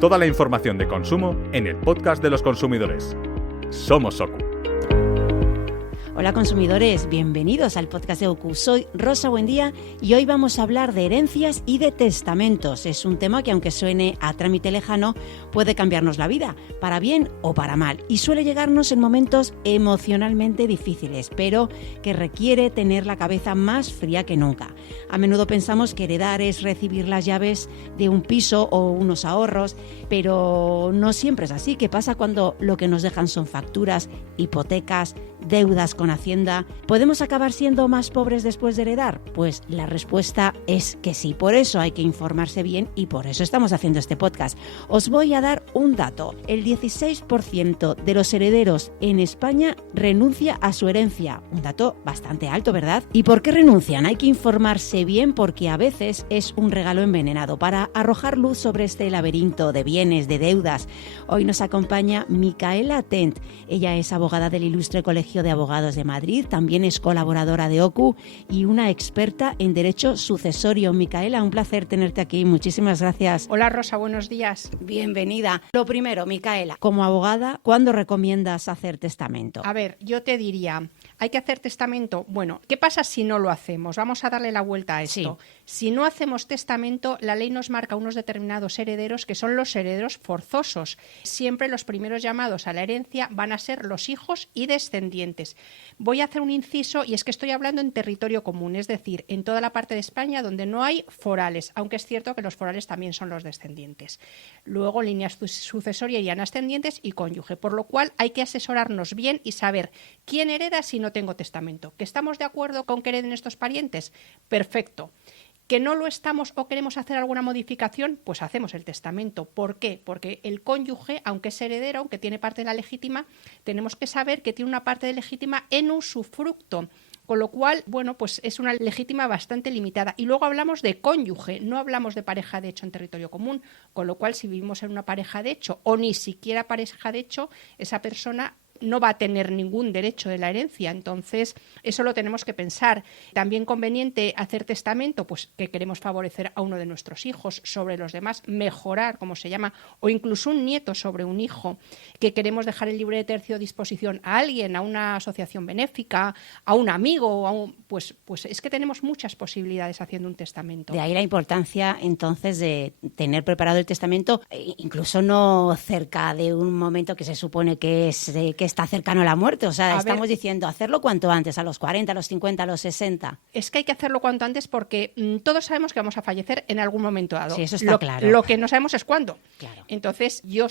Toda la información de consumo en el podcast de los consumidores. Somos OKU. Hola consumidores, bienvenidos al podcast de OKU. Soy Rosa Buendía y hoy vamos a hablar de herencias y de testamentos. Es un tema que, aunque suene a trámite lejano, puede cambiarnos la vida, para bien o para mal, y suele llegarnos en momentos emocionalmente difíciles, pero que requiere tener la cabeza más fría que nunca. A menudo pensamos que heredar es recibir las llaves de un piso o unos ahorros, pero no siempre es así. ¿Qué pasa cuando lo que nos dejan son facturas, hipotecas, deudas con Hacienda? ¿Podemos acabar siendo más pobres después de heredar? Pues la respuesta es que sí. Por eso hay que informarse bien y por eso estamos haciendo este podcast. Os voy a dar un dato. El 16% de los herederos en España renuncia a su herencia. Un dato bastante alto, ¿verdad? ¿Y por qué renuncian? Hay que informarse bien porque a veces es un regalo envenenado. Para arrojar luz sobre este laberinto de bienes, de deudas, hoy nos acompaña Micaela Tent. Ella es abogada del Ilustre Colegio de Abogados de Madrid, también es colaboradora de OKU y una experta en derecho sucesorio. Micaela, un placer tenerte aquí. Muchísimas gracias. Hola Rosa, buenos días. Bienvenida. Lo primero, Micaela, como abogada, ¿cuándo recomiendas hacer testamento? A ver, yo te diría, ¿hay que hacer testamento? Bueno, ¿qué pasa si no lo hacemos? Vamos a darle la vuelta a esto. Sí. Si no hacemos testamento, la ley nos marca unos determinados herederos que son los herederos forzosos. Siempre los primeros llamados a la herencia van a ser los hijos y descendientes. Voy a hacer un inciso y es que estoy hablando en territorio común, es decir, en toda la parte de España donde no hay forales, aunque es cierto que los forales también son los descendientes. Luego, línea sucesoria irían ascendientes y cónyuge, por lo cual hay que asesorarnos bien y saber quién hereda si no tengo testamento. ¿Que estamos de acuerdo con que hereden estos parientes? Perfecto. ¿Que no lo estamos o queremos hacer alguna modificación? Pues hacemos el testamento. ¿Por qué? Porque el cónyuge, aunque es heredero, aunque tiene parte de la legítima, tenemos que saber que tiene una parte de legítima en usufructo. Con lo cual, bueno, pues es una legítima bastante limitada. Y luego hablamos de cónyuge, no hablamos de pareja de hecho en territorio común. Con lo cual, si vivimos en una pareja de hecho o ni siquiera pareja de hecho, esa persona no va a tener ningún derecho de la herencia. Entonces, eso lo tenemos que pensar. También conveniente hacer testamento, pues que queremos favorecer a uno de nuestros hijos sobre los demás, mejorar, como se llama, o incluso un nieto sobre un hijo, que queremos dejar el libre de tercio a disposición a alguien, a una asociación benéfica, a un amigo, pues es que tenemos muchas posibilidades haciendo un testamento. De ahí la importancia, entonces, de tener preparado el testamento, incluso no cerca de un momento que se supone que está cercano a la muerte. O sea, estamos diciendo hacerlo cuanto antes, a los 40, a los 50, a los 60. Es que hay que hacerlo cuanto antes porque todos sabemos que vamos a fallecer en algún momento dado. Sí, eso está claro. Lo que no sabemos es cuándo. Claro. Entonces, yo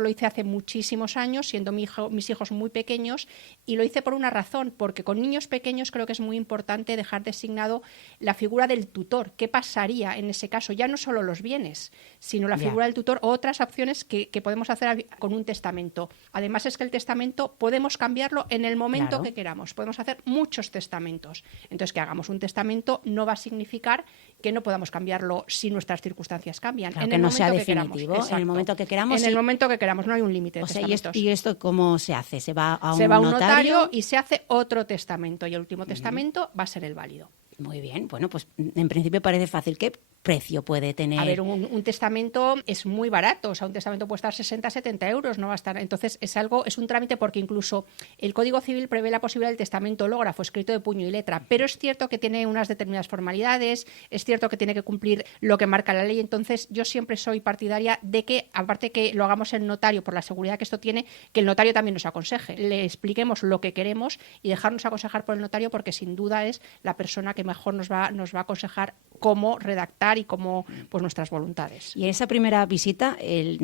lo hice hace muchísimos años, siendo mis hijos muy pequeños, y lo hice por una razón, porque con niños pequeños creo que es muy importante dejar designado la figura del tutor. ¿Qué pasaría en ese caso? Ya no solo los bienes, sino la figura del tutor o otras opciones que podemos hacer con un testamento. Además, es que el testamento podemos cambiarlo en el momento que queramos. Podemos hacer muchos testamentos. Entonces, que hagamos un testamento no va a significar que no podamos cambiarlo si nuestras circunstancias cambian. Claro, que no sea definitivo. En el momento que queramos. En el momento que queramos, no hay un límite de testamentos. ¿Y esto cómo se hace? ¿Se va a un notario y se hace otro testamento? Y el último testamento va a ser el válido. Muy bien. Bueno, pues en principio parece fácil. ¿Qué precio puede tener? A ver, un testamento es muy barato. O sea, un testamento puede estar 60, 70 euros, no va a estar. Entonces, es un trámite porque incluso el Código Civil prevé la posibilidad del testamento hológrafo, escrito de puño y letra. Pero es cierto que tiene unas determinadas formalidades, es cierto que tiene que cumplir lo que marca la ley. Entonces, yo siempre soy partidaria de que, aparte que lo hagamos en notario por la seguridad que esto tiene, que el notario también nos aconseje. Le expliquemos lo que queremos y dejarnos aconsejar por el notario porque sin duda es la persona que mejor nos va a aconsejar cómo redactar y cómo pues nuestras voluntades. ¿Y en esa primera visita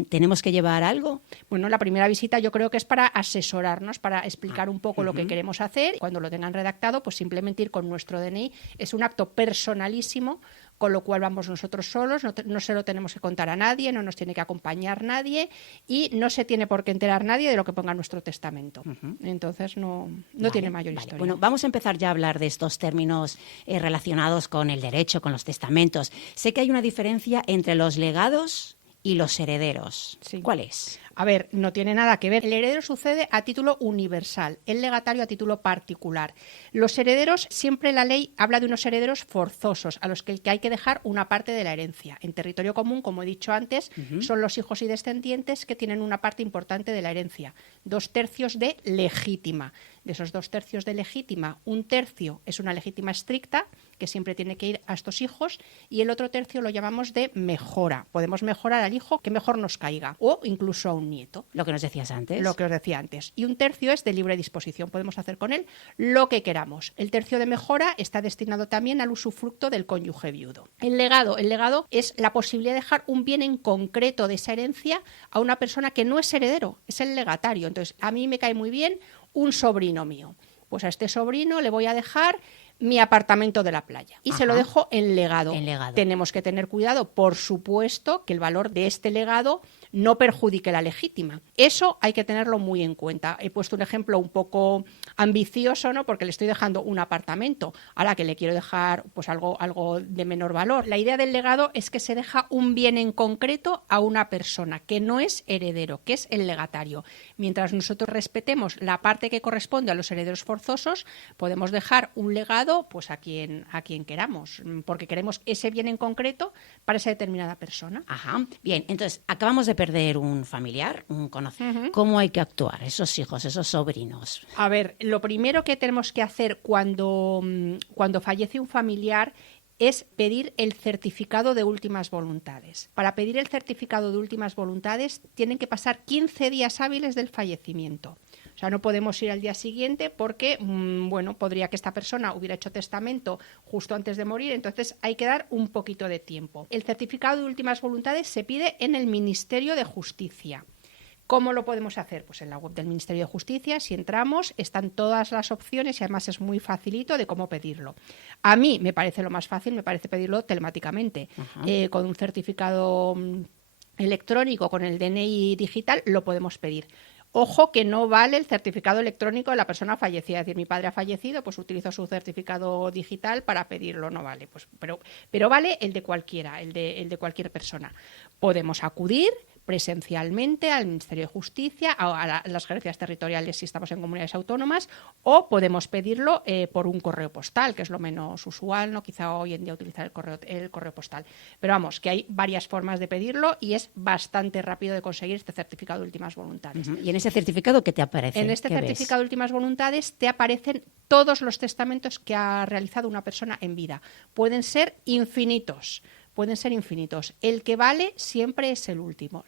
tenemos que llevar algo? Bueno, la primera visita yo creo que es para asesorarnos, para explicar un poco lo que queremos hacer. Cuando lo tengan redactado, pues simplemente ir con nuestro DNI. Es un acto personalísimo, con lo cual vamos nosotros solos, no se lo tenemos que contar a nadie, no nos tiene que acompañar nadie y no se tiene por qué enterar nadie de lo que ponga en nuestro testamento. Entonces no tiene mayor historia. Bueno, vamos a empezar ya a hablar de estos términos relacionados con el derecho, con los testamentos. Sé que hay una diferencia entre los legados y los herederos. Sí. ¿Cuál es? A ver, no tiene nada que ver. El heredero sucede a título universal, el legatario a título particular. Los herederos, siempre la ley habla de unos herederos forzosos, a los que hay que dejar una parte de la herencia. En territorio común, como he dicho antes, son los hijos y descendientes que tienen una parte importante de la herencia. 2/3 de legítima. De esos 2/3 de legítima, 1/3 es una legítima estricta, que siempre tiene que ir a estos hijos, y el otro tercio lo llamamos de mejora. Podemos mejorar al hijo que mejor nos caiga, o incluso a un nieto. Lo que nos decías antes. Lo que os decía antes. Y 1/3 es de libre disposición. Podemos hacer con él lo que queramos. El tercio de mejora está destinado también al usufructo del cónyuge viudo. El legado es la posibilidad de dejar un bien en concreto de esa herencia a una persona que no es heredero, es el legatario. Entonces, a mí me cae muy bien un sobrino mío. Pues a este sobrino le voy a dejar mi apartamento de la playa y se lo dejo en legado. Tenemos que tener cuidado, por supuesto, que el valor de este legado no perjudique la legítima. Eso hay que tenerlo muy en cuenta. He puesto un ejemplo un poco ambicioso, ¿no? Porque le estoy dejando un apartamento, a la que le quiero dejar pues algo de menor valor. La idea del legado es que se deja un bien en concreto a una persona que no es heredero, que es el legatario. Mientras nosotros respetemos la parte que corresponde a los herederos forzosos, podemos dejar un legado pues a quien queramos, porque queremos ese bien en concreto para esa determinada persona. Ajá. Bien, entonces acabamos de perder un familiar, un conocido. ¿Cómo hay que actuar? Esos hijos, esos sobrinos. A ver, lo primero que tenemos que hacer cuando fallece un familiar es pedir el certificado de últimas voluntades. Para pedir el certificado de últimas voluntades tienen que pasar 15 días hábiles del fallecimiento. O sea, no podemos ir al día siguiente porque, podría que esta persona hubiera hecho testamento justo antes de morir, entonces hay que dar un poquito de tiempo. El certificado de últimas voluntades se pide en el Ministerio de Justicia. ¿Cómo lo podemos hacer? Pues en la web del Ministerio de Justicia, si entramos, están todas las opciones y además es muy facilito de cómo pedirlo. A mí me parece lo más fácil, me parece pedirlo telemáticamente, con un certificado electrónico, con el DNI digital, lo podemos pedir. Ojo que no vale el certificado electrónico de la persona fallecida. Es decir, mi padre ha fallecido, pues utilizo su certificado digital para pedirlo, no vale. Pues, pero vale el de cualquiera, el de cualquier persona. Podemos acudir presencialmente al Ministerio de Justicia, a las gerencias territoriales si estamos en comunidades autónomas, o podemos pedirlo por un correo postal, que es lo menos usual, ¿no? Quizá hoy en día utilizar el correo postal. Pero vamos, que hay varias formas de pedirlo y es bastante rápido de conseguir este certificado de últimas voluntades. ¿Y en ese certificado qué te aparece? En este certificado de últimas voluntades te aparecen todos los testamentos que ha realizado una persona en vida. Pueden ser infinitos. El que vale siempre es el último,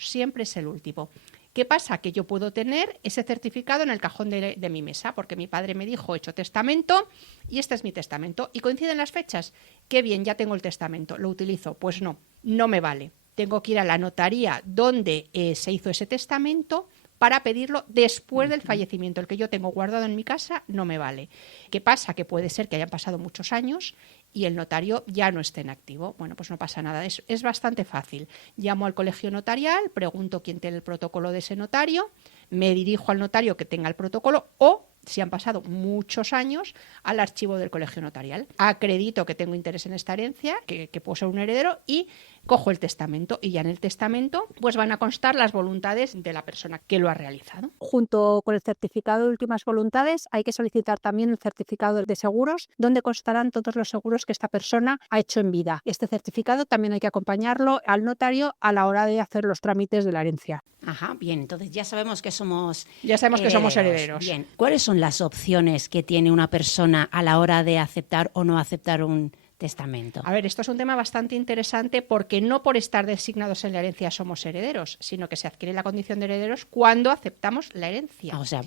¿Qué pasa? Que yo puedo tener ese certificado en el cajón de mi mesa, porque mi padre me dijo, he hecho testamento y este es mi testamento. ¿Y coinciden las fechas? Qué bien, ya tengo el testamento, ¿lo utilizo? Pues no me vale. Tengo que ir a la notaría donde se hizo ese testamento para pedirlo después del fallecimiento. El que yo tengo guardado en mi casa no me vale. ¿Qué pasa? Que puede ser que hayan pasado muchos años y el notario ya no esté en activo. Bueno, pues no pasa nada, es bastante fácil. Llamo al colegio notarial, pregunto quién tiene el protocolo de ese notario, me dirijo al notario que tenga el protocolo o, si han pasado muchos años, al archivo del colegio notarial. Acredito que tengo interés en esta herencia, que puedo ser un heredero y cojo el testamento. Y ya en el testamento pues van a constar las voluntades de la persona que lo ha realizado. Junto con el certificado de últimas voluntades hay que solicitar también el certificado de seguros, donde constarán todos los seguros que esta persona ha hecho en vida. Este certificado también hay que acompañarlo al notario a la hora de hacer los trámites de la herencia. Ajá, bien, entonces ya sabemos que somos herederos. Bien, ¿cuáles son las opciones que tiene una persona a la hora de aceptar o no aceptar un testamento? A ver, esto es un tema bastante interesante porque no por estar designados en la herencia somos herederos, sino que se adquiere la condición de herederos cuando aceptamos la herencia. O sea,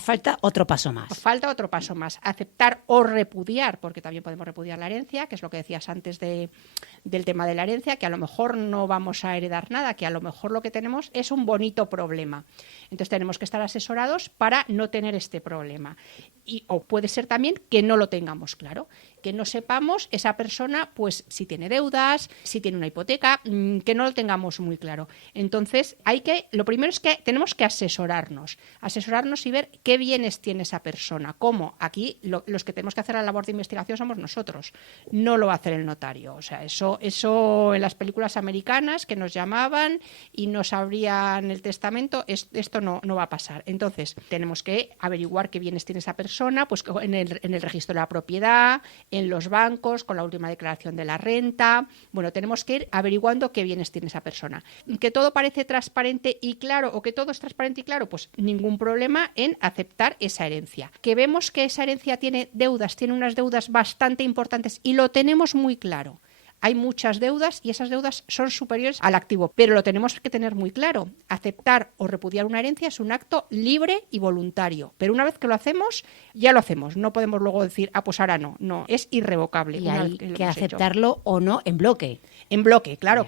falta otro paso más. Falta otro paso más. Aceptar o repudiar, porque también podemos repudiar la herencia, que es lo que decías antes del tema de la herencia, que a lo mejor no vamos a heredar nada, que a lo mejor lo que tenemos es un bonito problema. Entonces tenemos que estar asesorados para no tener este problema. o puede ser también que no lo tengamos claro, que no sepamos esa persona, pues si tiene deudas, si tiene una hipoteca, que no lo tengamos muy claro. Entonces, lo primero es que tenemos que asesorarnos y ver qué bienes tiene esa persona. ¿Cómo? Aquí los que tenemos que hacer la labor de investigación somos nosotros, no lo va a hacer el notario. O sea, eso en las películas americanas que nos llamaban y nos abrían el testamento, esto no va a pasar. Entonces, tenemos que averiguar qué bienes tiene esa persona, pues en el registro de la propiedad, en los bancos, con la última declaración de la renta. Bueno, tenemos que ir averiguando qué bienes tiene esa persona. ¿Que todo parece transparente y claro o que todo es transparente y claro? Pues ningún problema en aceptar esa herencia. Que vemos que esa herencia tiene unas deudas bastante importantes y lo tenemos muy claro. Hay muchas deudas y esas deudas son superiores al activo, pero lo tenemos que tener muy claro. Aceptar o repudiar una herencia es un acto libre y voluntario, pero una vez que lo hacemos, ya lo hacemos. No podemos luego decir, pues ahora no, es irrevocable. Y hay que aceptarlo o no en bloque. En bloque, claro.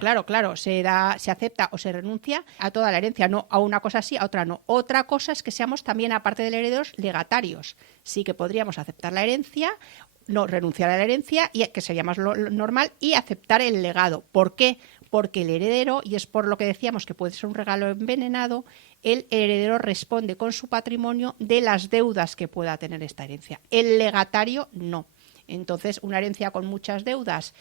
Se acepta o se renuncia a toda la herencia, no a una cosa sí, a otra no. Otra cosa es que seamos también, aparte de herederos, legatarios. Sí que podríamos aceptar la herencia, no renunciar a la herencia, y que sería más lo normal, y aceptar el legado. ¿Por qué? Porque el heredero, y es por lo que decíamos que puede ser un regalo envenenado, el heredero responde con su patrimonio de las deudas que pueda tener esta herencia. El legatario no. Entonces, una herencia con muchas deudas,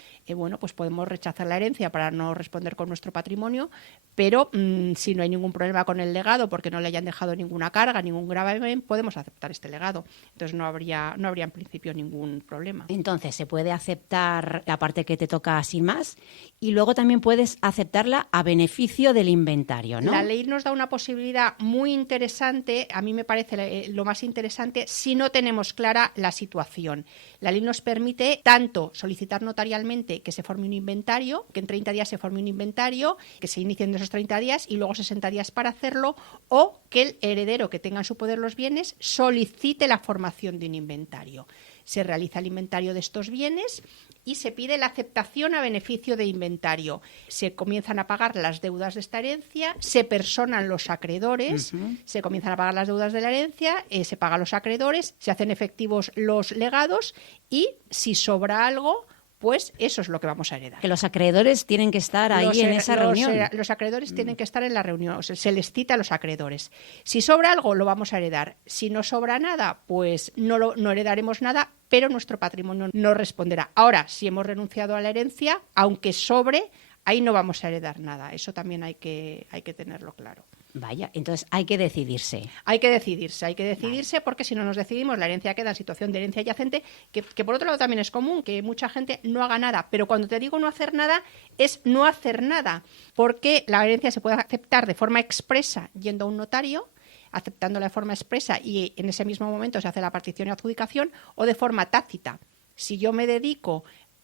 pues podemos rechazar la herencia para no responder con nuestro patrimonio, pero si no hay ningún problema con el legado, porque no le hayan dejado ninguna carga, ningún gravamen, podemos aceptar este legado. Entonces, no habría en principio ningún problema. Entonces, se puede aceptar la parte que te toca sin más y luego también puedes aceptarla a beneficio del inventario, ¿no? La ley nos da una posibilidad muy interesante, a mí me parece lo más interesante, si no tenemos clara la situación. La ley nos permite tanto solicitar notarialmente que se forme un inventario, que en 30 días se forme un inventario, que se inicien esos 30 días y luego 60 días para hacerlo, o que el heredero que tenga en su poder los bienes solicite la formación de un inventario. Se realiza el inventario de estos bienes y se pide la aceptación a beneficio de inventario. Se comienzan a pagar las deudas de esta herencia, se personan los acreedores, se comienzan a pagar las deudas de la herencia, se pagan los acreedores, se hacen efectivos los legados y si sobra algo, pues eso es lo que vamos a heredar. Que los acreedores tienen que estar ahí en esa reunión. Los acreedores tienen que estar en la reunión, o sea, se les cita a los acreedores. Si sobra algo, lo vamos a heredar. Si no sobra nada, pues no heredaremos nada, pero nuestro patrimonio no responderá. Ahora, si hemos renunciado a la herencia, aunque sobre, ahí no vamos a heredar nada. Eso también hay que tenerlo claro. Vaya, entonces hay que decidirse. Hay que decidirse porque si no nos decidimos, la herencia queda en situación de herencia yacente, que por otro lado también es común, que mucha gente no haga nada. Pero cuando te digo no hacer nada, es no hacer nada, porque la herencia se puede aceptar de forma expresa yendo a un notario, aceptándola de forma expresa y en ese mismo momento se hace la partición y adjudicación, o de forma tácita. Si yo me dedico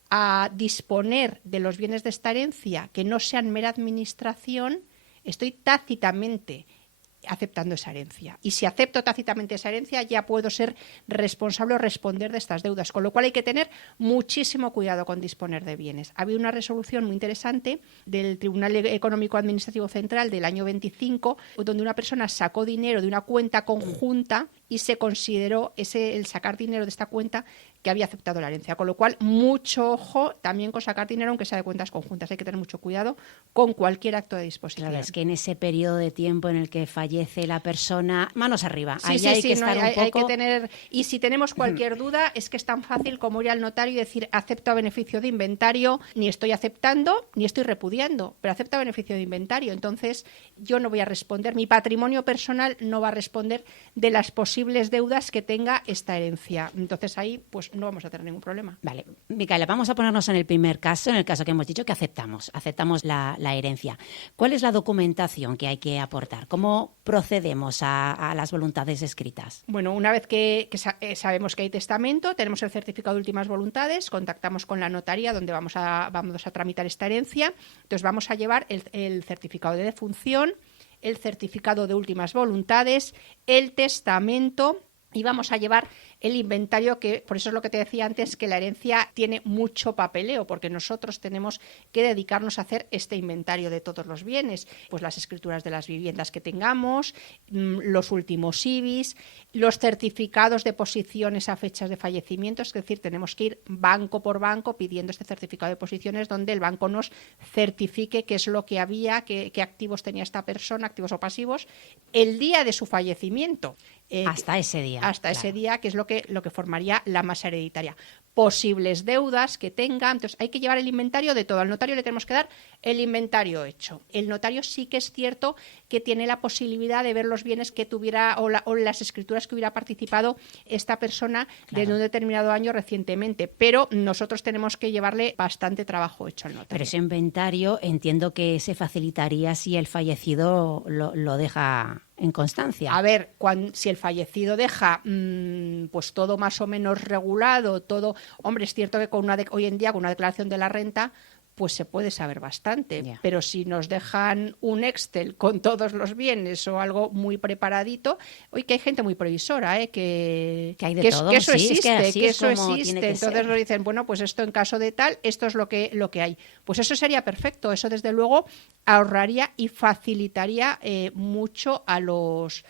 a disponer de los bienes de esta herencia que no sean mera administración, estoy tácitamente aceptando esa herencia. Y si acepto tácitamente esa herencia, ya puedo ser responsable o responder de estas deudas. Con lo cual hay que tener muchísimo cuidado con disponer de bienes. Ha habido una resolución muy interesante del Tribunal Económico Administrativo Central del año 25, donde una persona sacó dinero de una cuenta conjunta y se consideró el sacar dinero de esta cuenta que había aceptado la herencia. Con lo cual, mucho ojo también con sacar dinero, aunque sea de cuentas conjuntas. Hay que tener mucho cuidado con cualquier acto de disposición. Claro, es que en ese periodo de tiempo en el que fallece la persona, manos arriba. Sí, Ahí sí, hay sí, que estar un poco... hay que tener... Y si tenemos cualquier duda, es que es tan fácil como ir al notario y decir acepto a beneficio de inventario, ni estoy aceptando, ni estoy repudiando, pero acepto a beneficio de inventario. Entonces, yo no voy a responder, mi patrimonio personal no va a responder de las posibles deudas que tenga esta herencia. Entonces, ahí, pues no vamos a tener ningún problema. Vale, Micaela, vamos a ponernos en el primer caso, en el caso que hemos dicho que aceptamos la herencia. ¿Cuál es la documentación que hay que aportar? ¿Cómo procedemos a las voluntades escritas? Bueno, una vez que sabemos que hay testamento, tenemos el certificado de últimas voluntades, contactamos con la notaría donde vamos a tramitar esta herencia, entonces vamos a llevar el certificado de defunción, el certificado de últimas voluntades, el testamento y vamos a llevar el inventario, que por eso es lo que te decía antes, que la herencia tiene mucho papeleo, porque nosotros tenemos que dedicarnos a hacer este inventario de todos los bienes, pues las escrituras de las viviendas que tengamos, los últimos IBIs, los certificados de posiciones a fechas de fallecimiento, es decir, tenemos que ir banco por banco pidiendo este certificado de posiciones donde el banco nos certifique qué es lo que había, qué activos tenía esta persona, activos o pasivos, el día de su fallecimiento. Hasta ese día. Hasta ese día, que es lo que formaría la masa hereditaria. Posibles deudas que tenga. Entonces, hay que llevar el inventario de todo. Al notario le tenemos que dar el inventario hecho. El notario sí que es cierto que tiene la posibilidad de ver los bienes que tuviera o las escrituras que hubiera participado esta persona desde un determinado año recientemente. Pero nosotros tenemos que llevarle bastante trabajo hecho al notario. Pero ese inventario entiendo que se facilitaría si el fallecido lo deja en constancia. A ver, si el fallecido deja pues todo más o menos regulado, todo, hombre, es cierto que hoy en día con una declaración de la renta pues se puede saber bastante, pero si nos dejan un Excel con todos los bienes o algo muy preparadito, hoy que hay gente muy previsora, que hay de todo, que eso existe, que eso existe, entonces nos dicen, bueno, pues esto en caso de tal, esto es lo que hay. Pues eso sería perfecto, eso desde luego ahorraría y facilitaría mucho a los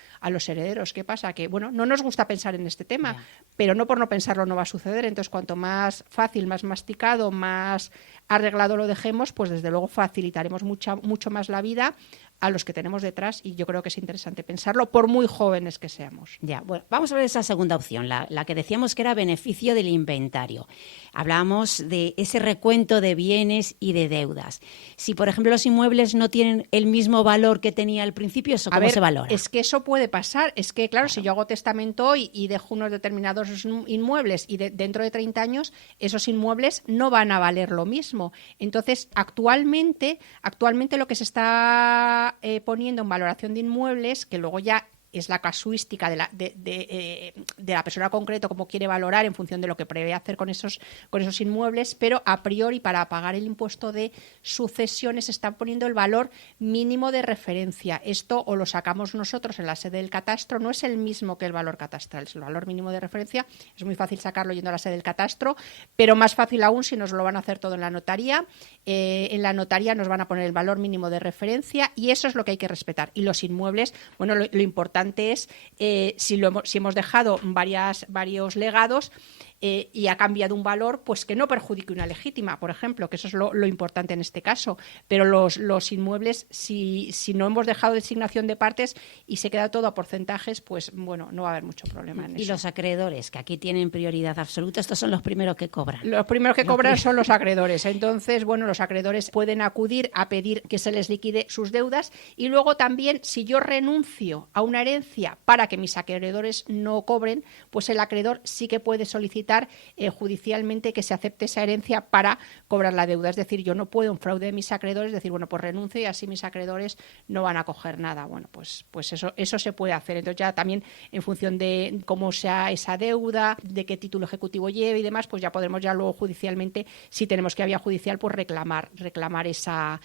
herederos. ¿Qué pasa? Que, bueno, no nos gusta pensar en este tema, pero no por no pensarlo no va a suceder. Entonces, cuanto más fácil, más masticado, más arreglado lo dejemos, pues desde luego facilitaremos mucho más la vida a los que tenemos detrás, y yo creo que es interesante pensarlo, por muy jóvenes que seamos. Ya, bueno, vamos a ver esa segunda opción, la que decíamos que era beneficio del inventario. Hablábamos de ese recuento de bienes y de deudas. Si, por ejemplo, los inmuebles no tienen el mismo valor que tenía al principio, ¿eso cómo se valora? Es que eso puede pasar. Es que, claro, si yo hago testamento hoy y dejo unos determinados inmuebles y dentro de 30 años esos inmuebles no van a valer lo mismo. Entonces, actualmente lo que se está poniendo en valoración de inmuebles, que luego ya es la casuística de la persona concreto, cómo quiere valorar en función de lo que prevé hacer con esos inmuebles, pero a priori para pagar el impuesto de sucesiones se está poniendo el valor mínimo de referencia. Esto o lo sacamos nosotros en la sede del catastro, no es el mismo que el valor catastral, es el valor mínimo de referencia, es muy fácil sacarlo yendo a la sede del catastro, pero más fácil aún si nos lo van a hacer todo en la notaría. En la notaría nos van a poner el valor mínimo de referencia y eso es lo que hay que respetar. Y los inmuebles, bueno, lo importante es si hemos dejado varios legados y ha cambiado un valor, pues que no perjudique una legítima, por ejemplo, que eso es lo importante en este caso. Pero los inmuebles, si no hemos dejado designación de partes y se queda todo a porcentajes, pues bueno, no va a haber mucho problema en eso. Y los acreedores, que aquí tienen prioridad absoluta, estos son los primeros que cobran. Los primeros que cobran son los acreedores. Entonces, bueno, los acreedores pueden acudir a pedir que se les liquide sus deudas y luego también, si yo renuncio a una herencia para que mis acreedores no cobren, pues el acreedor sí que puede solicitar judicialmente que se acepte esa herencia para cobrar la deuda. Es decir, yo no puedo, en fraude de mis acreedores, decir, bueno, pues renuncio y así mis acreedores no van a coger nada. Bueno, pues eso se puede hacer. Entonces ya también en función de cómo sea esa deuda, de qué título ejecutivo lleve y demás, pues ya podremos ya luego judicialmente, si tenemos que vía judicial, pues reclamar esa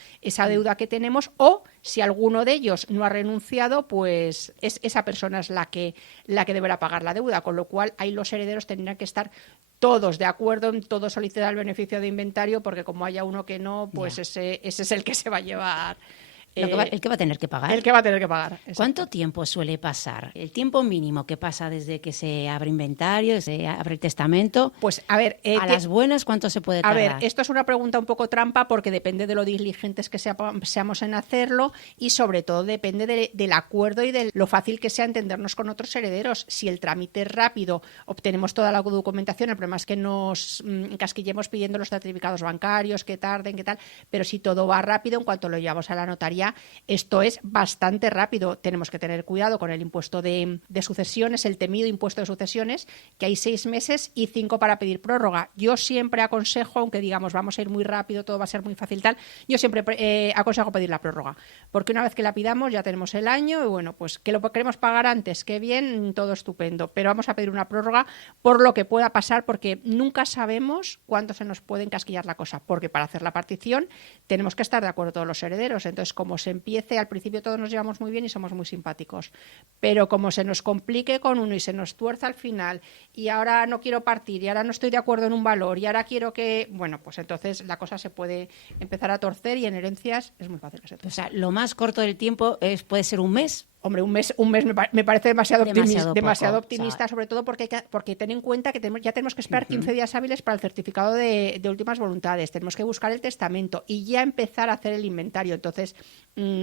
deuda que tenemos, o si alguno de ellos no ha renunciado, pues esa persona es la que deberá pagar la deuda, con lo cual ahí los herederos tendrán que estar todos de acuerdo en todo solicitar el beneficio de inventario, porque como haya uno que no, pues ese es el que se va a llevar. El que va a tener que pagar. El que va a tener que pagar. Exacto. ¿Cuánto tiempo suele pasar? El tiempo mínimo que pasa desde que se abre inventario, se abre el testamento. Pues a ver, a las buenas, ¿cuánto se puede tardar? A ver, esto es una pregunta un poco trampa porque depende de lo diligentes que seamos en hacerlo y sobre todo depende del acuerdo y de lo fácil que sea entendernos con otros herederos. Si el trámite es rápido, obtenemos toda la documentación, el problema es que nos encasquillemos pidiendo los certificados bancarios, que tarden, que tal, pero si todo va rápido, en cuanto lo llevamos a la notaría, esto es bastante rápido. Tenemos que tener cuidado con el impuesto de sucesiones, el temido impuesto de sucesiones, que hay 6 meses y 5 para pedir prórroga. Yo siempre aconsejo, aunque digamos vamos a ir muy rápido, todo va a ser muy fácil tal, yo siempre aconsejo pedir la prórroga, porque una vez que la pidamos ya tenemos el año y bueno, pues que lo queremos pagar antes, qué bien, todo estupendo, pero vamos a pedir una prórroga por lo que pueda pasar, porque nunca sabemos cuándo se nos puede encasquillar la cosa, porque para hacer la partición tenemos que estar de acuerdo todos los herederos. Entonces, como como se empiece, al principio todos nos llevamos muy bien y somos muy simpáticos, pero como se nos complique con uno y se nos tuerza al final, y ahora no quiero partir, y ahora no estoy de acuerdo en un valor, y ahora quiero que... Bueno, pues entonces la cosa se puede empezar a torcer, y en herencias es muy fácil que se torce. O sea, lo más corto del tiempo puede ser un mes. Hombre, un mes me parece demasiado optimista, O sea, sobre todo porque ten en cuenta que ya tenemos que esperar 15 días hábiles para el certificado de últimas voluntades, tenemos que buscar el testamento y ya empezar a hacer el inventario. Entonces,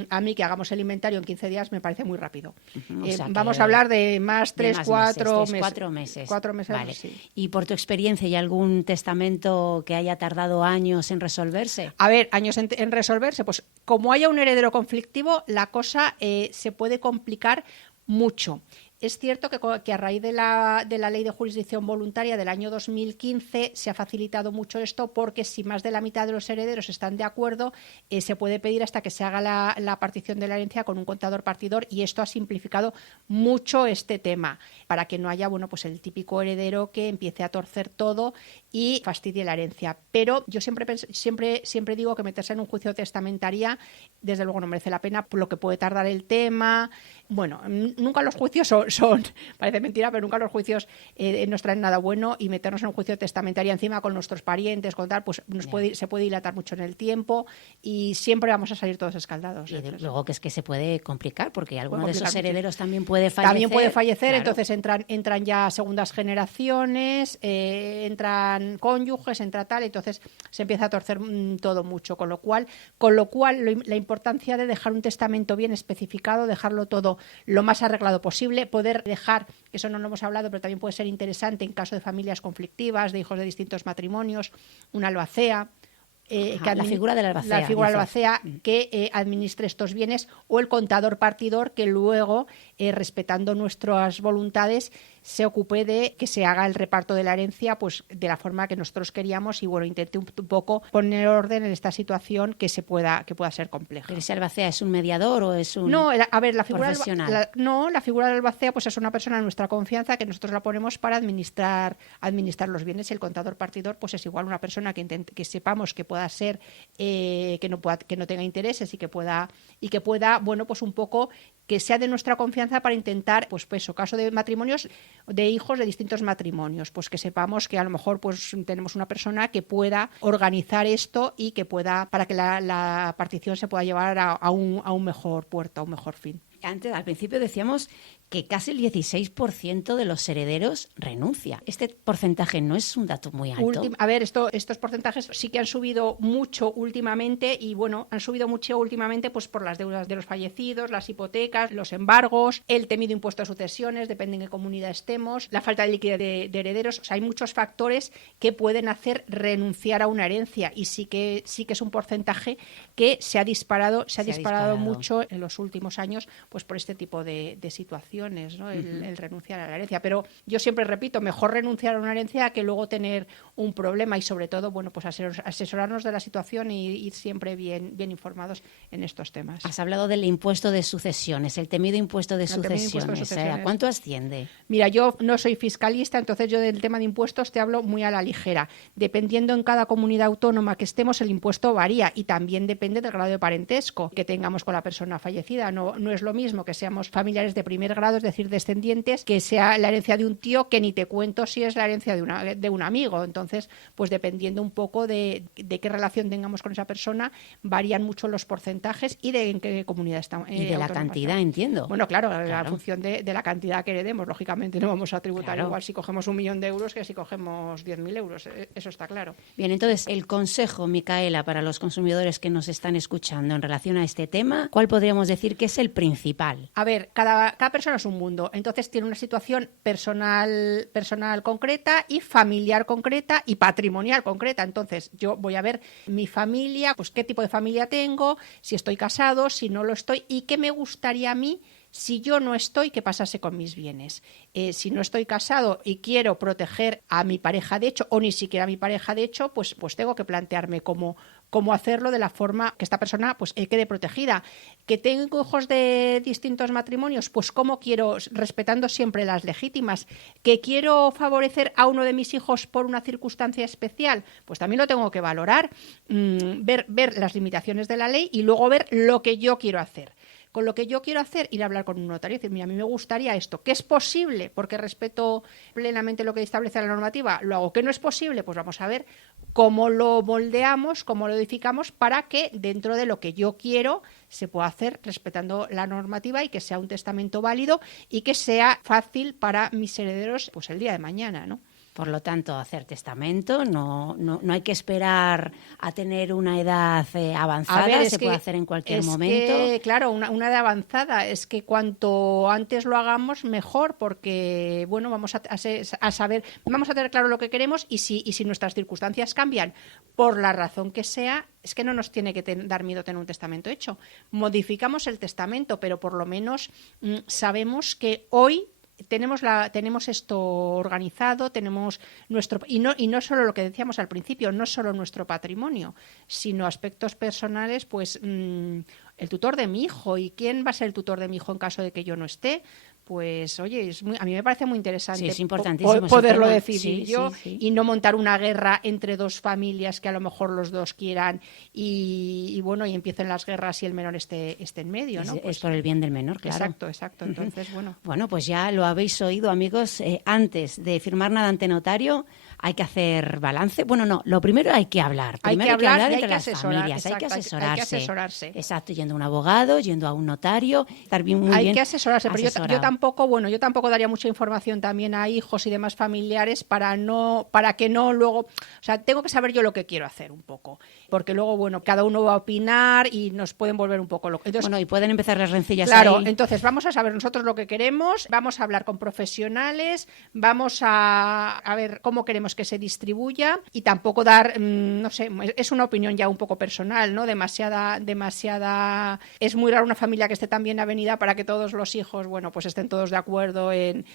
a mí que hagamos el inventario en 15 días me parece muy rápido. O sea, vamos a hablar de más 4 meses. 4 meses, Vale. sí. ¿Y por tu experiencia, hay algún testamento que haya tardado años en resolverse? A ver, años en resolverse, pues como haya un heredero conflictivo, la cosa se puede complicar mucho. Es cierto que a raíz de la Ley de Jurisdicción Voluntaria del año 2015 se ha facilitado mucho esto, porque si más de la mitad de los herederos están de acuerdo, se puede pedir hasta que se haga la partición de la herencia con un contador partidor, y esto ha simplificado mucho este tema, para que no haya pues el típico heredero que empiece a torcer todo y fastidie la herencia. Pero yo siempre digo que meterse en un juicio de testamentaria, desde luego no merece la pena, por lo que puede tardar el tema. Bueno, nunca los juicios son parece mentira, pero nunca los juicios nos traen nada bueno, y meternos en un juicio testamentario encima con nuestros parientes, con tal, pues se puede dilatar mucho en el tiempo, y siempre vamos a salir todos escaldados. Y luego que se puede complicar, porque alguno de esos muchísimo. herederos también puede fallecer. También puede fallecer, claro. Entonces entran ya segundas generaciones, entran cónyuges, entra tal, entonces se empieza a torcer todo mucho, con lo cual la importancia de dejar un testamento bien especificado, dejarlo todo lo más arreglado posible, poder dejar, eso no lo hemos hablado, pero también puede ser interesante en caso de familias conflictivas, de hijos de distintos matrimonios, una albacea. La figura del albacea. La figura del albacea que administre estos bienes, o el contador partidor que luego, respetando nuestras voluntades, se ocupe de que se haga el reparto de la herencia pues de la forma que nosotros queríamos, y intente un poco poner orden en esta situación que pueda ser compleja. ¿Pero ese albacea es un mediador o es un No, a ver, la figura profesional? La figura del albacea pues es una persona de nuestra confianza que nosotros la ponemos para administrar los bienes, y el contador partidor pues es igual una persona que sepamos que pueda ser que no tenga intereses, y que pueda pues un poco que sea de nuestra confianza, para intentar pues caso de matrimonios, de hijos de distintos matrimonios, pues que sepamos que a lo mejor pues tenemos una persona que pueda organizar esto, y que pueda, para que la partición se pueda llevar a un mejor puerto, a un mejor fin. Al principio decíamos que casi el 16% de los herederos renuncia. Este porcentaje no es un dato muy alto. A ver, estos porcentajes sí que han subido mucho últimamente, y han subido mucho últimamente pues por las deudas de los fallecidos, las hipotecas, los embargos, el temido impuesto a sucesiones, depende en qué comunidad estemos, la falta de liquidez de herederos. O sea, hay muchos factores que pueden hacer renunciar a una herencia, y sí que es un porcentaje que se ha disparado mucho en los últimos años, pues por este tipo de situaciones, ¿no? El renunciar a la herencia. Pero yo siempre repito, mejor renunciar a una herencia que luego tener un problema, y sobre todo, pues asesorarnos de la situación y ir siempre bien informados en estos temas. Has hablado del impuesto de sucesiones, el temido impuesto de sucesiones. ¿A cuánto asciende? Mira, yo no soy fiscalista, entonces yo del tema de impuestos te hablo muy a la ligera. Dependiendo en cada comunidad autónoma que estemos, el impuesto varía, y también depende del grado de parentesco que tengamos con la persona fallecida. No es lo mismo que seamos familiares de primer grado, es decir, descendientes, que sea la herencia de un tío, que ni te cuento si es la herencia de un amigo. Entonces, pues dependiendo un poco de qué relación tengamos con esa persona, varían mucho los porcentajes, y de en qué comunidad estamos. Y de la cantidad, entiendo. Bueno, claro, la función de la cantidad que heredemos, lógicamente no vamos a tributar igual si cogemos 1 millón de euros que si cogemos 10.000 euros, eso está claro. Bien, entonces, el consejo, Micaela, para los consumidores que nos están escuchando en relación a este tema, ¿cuál podríamos decir que es el principal? A ver, cada persona es un mundo, entonces tiene una situación personal concreta, y familiar concreta, y patrimonial concreta. Entonces yo voy a ver mi familia, pues qué tipo de familia tengo, si estoy casado, si no lo estoy, y qué me gustaría a mí si yo no estoy, que pasase con mis bienes. Si no estoy casado y quiero proteger a mi pareja de hecho, o ni siquiera a mi pareja de hecho, pues tengo que plantearme cómo cómo hacerlo de la forma que esta persona pues quede protegida. ¿Que tengo hijos de distintos matrimonios? Pues cómo quiero, respetando siempre las legítimas. ¿Que quiero favorecer a uno de mis hijos por una circunstancia especial? Pues también lo tengo que valorar, ver las limitaciones de la ley y luego ver lo que yo quiero hacer. Con lo que yo quiero hacer, ir a hablar con un notario y decir, mira, a mí me gustaría esto, que es posible, porque respeto plenamente lo que establece la normativa, lo hago, que no es posible, pues vamos a ver cómo lo moldeamos, cómo lo edificamos para que dentro de lo que yo quiero se pueda hacer respetando la normativa y que sea un testamento válido y que sea fácil para mis herederos pues el día de mañana, ¿no? Por lo tanto, hacer testamento, no hay que esperar a tener una edad avanzada, se puede hacer en cualquier momento. Claro, una edad avanzada, es que cuanto antes lo hagamos, mejor, porque bueno, vamos a saber, vamos a tener claro lo que queremos y si nuestras circunstancias cambian, por la razón que sea, es que no nos tiene que dar miedo tener un testamento hecho. Modificamos el testamento, pero por lo menos sabemos que hoy tenemos esto organizado, tenemos nuestro y no solo lo que decíamos al principio, no solo nuestro patrimonio, sino aspectos personales, pues el tutor de mi hijo, y quién va a ser el tutor de mi hijo en caso de que yo no esté. Pues oye, a mí me parece muy interesante es importantísimo poderlo decidir yo sí. Y no montar una guerra entre dos familias que a lo mejor los dos quieran y bueno, y empiecen las guerras y el menor esté en medio, ¿no? Es por el bien del menor, claro. Exacto. Entonces, bueno. Bueno, pues ya lo habéis oído, amigos. Antes de firmar nada ante notario, hay que hacer balance. Bueno, no, lo primero hay que hablar. Primero hay que hablar entre las familias. Hay que asesorarse. Exacto, yendo a un abogado, yendo a un notario, estar muy bien. Hay que asesorarse, pero yo tampoco daría mucha información también a hijos y demás familiares para que no luego, o sea, tengo que saber yo lo que quiero hacer un poco, porque luego, bueno, cada uno va a opinar y nos pueden volver un poco locos. Entonces, bueno, y pueden empezar las rencillas claro, ahí. Entonces vamos a saber nosotros lo que queremos, vamos a hablar con profesionales, vamos a ver cómo queremos que se distribuya y tampoco dar, no sé, es una opinión ya un poco personal, ¿no? Demasiada, es muy raro una familia que esté tan bien avenida para que todos los hijos, bueno, pues estén todos de acuerdo en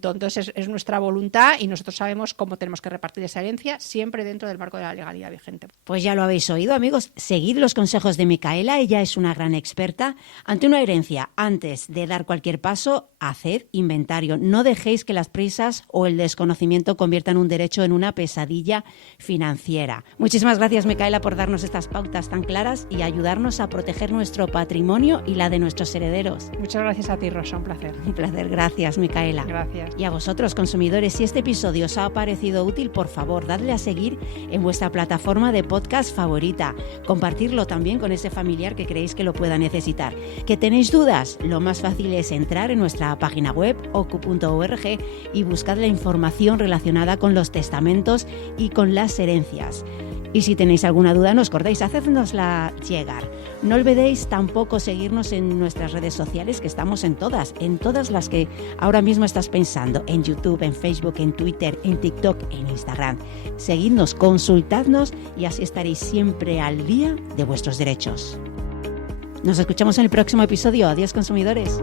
todo. Entonces es nuestra voluntad y nosotros sabemos cómo tenemos que repartir esa herencia, siempre dentro del marco de la legalidad vigente. Pues ya lo habéis oído, amigos, seguid los consejos de Micaela, ella es una gran experta. Ante una herencia, antes de dar cualquier paso, haced inventario. No dejéis que las prisas o el desconocimiento conviertan un derecho en una pesadilla financiera. Muchísimas gracias, Micaela, por darnos estas pautas tan claras y ayudarnos a proteger nuestro patrimonio y la de nuestros herederos. Muchas gracias a ti, Rosa, un placer. Un placer, gracias, Micaela. Gracias. Y a vosotros, consumidores, si este episodio os ha parecido útil, por favor, dadle a seguir en vuestra plataforma de podcast favorita. Compartirlo también con ese familiar que creéis que lo pueda necesitar. ¿Que tenéis dudas? Lo más fácil es entrar en nuestra página web, ocu.org, y buscad la información relacionada con los testamentos y con las herencias. Y si tenéis alguna duda, no os cortéis, hacednosla llegar. No olvidéis tampoco seguirnos en nuestras redes sociales, que estamos en todas las que ahora mismo estás pensando, en YouTube, en Facebook, en Twitter, en TikTok, en Instagram. Seguidnos, consultadnos y así estaréis siempre al día de vuestros derechos. Nos escuchamos en el próximo episodio. Adiós, consumidores.